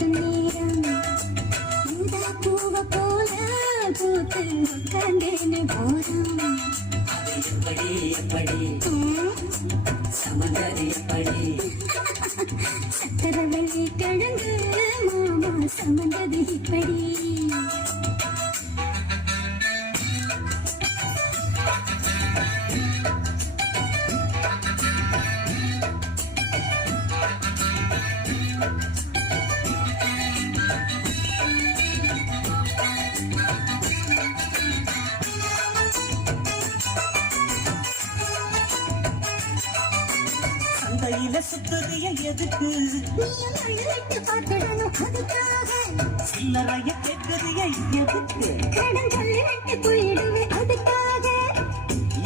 பாடும் நேரம் யூதா பூவ போல பூத்து உட்கார்ந்தேன்னு போறோம் எப்படி எப்படி சமந்தது எப்படி சக்கரவள்ளி கிழங்கு மாமா சமந்தது இப்படி. சந்தையில சுத்துறிய எதுக்கு சில்லறைய கேட்குறிய எதுக்கு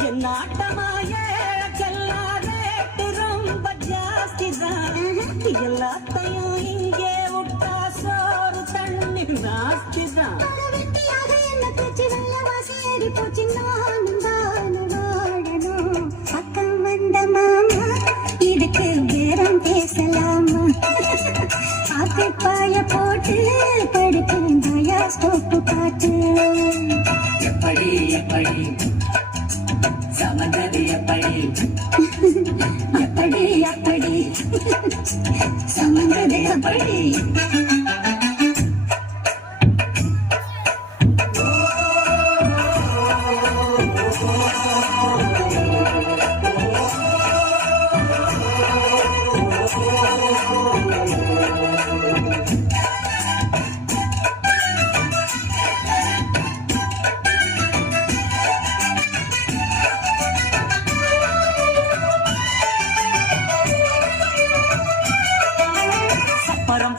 என் ஆட்டமாய எல்லாத்தையும் பேசலாமா? காப்பி பாய போட்டு படுக்கும் தயா ஸ்டோப்பு காட்டு எப்படி எப்படி? சமந்தது எப்படி? எப்படி எப்படி? சமந்தது எப்படி?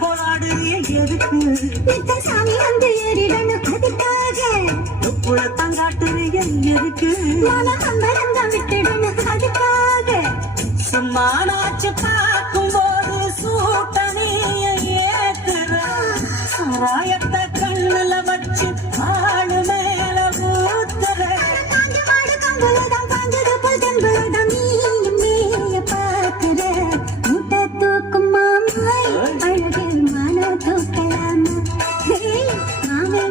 போராடுறிய எதுக்கு? சாமி வந்து ஏறிடணும் அதுக்காக. உப்புல தங்காட்டுறிய எதுக்கு? அம்பரங்க விட்டுடணும் அதுக்காக. சும்மா நாச்சு பார்க்கும் போது சூட்டணிய ஏத்துற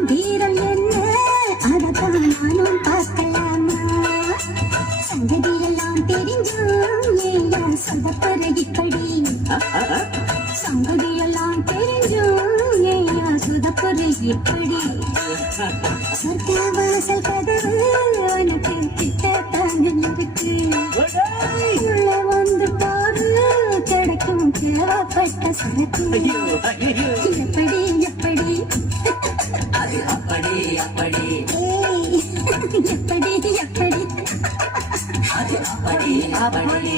வீரம் என்ன? அதத்தான் நானும் பார்க்கலாமா? சங்கதியெல்லாம் தெரிஞ்சும் ஏயா சொதப்பற இப்படி சங்கதியெல்லாம் தெரிஞ்சும் ஏயா சொதப்பற இப்படி சொர்க்க வாசல் கதவு உனக்கு கிட்டத்தான் இருக்கு. உள்ள வந்து பாரு கிடைக்கும் தேவைப்பட்ட சரக்கு. எப்படி அப்படி எப்படி எப்படி அது அப்படி அப்படி.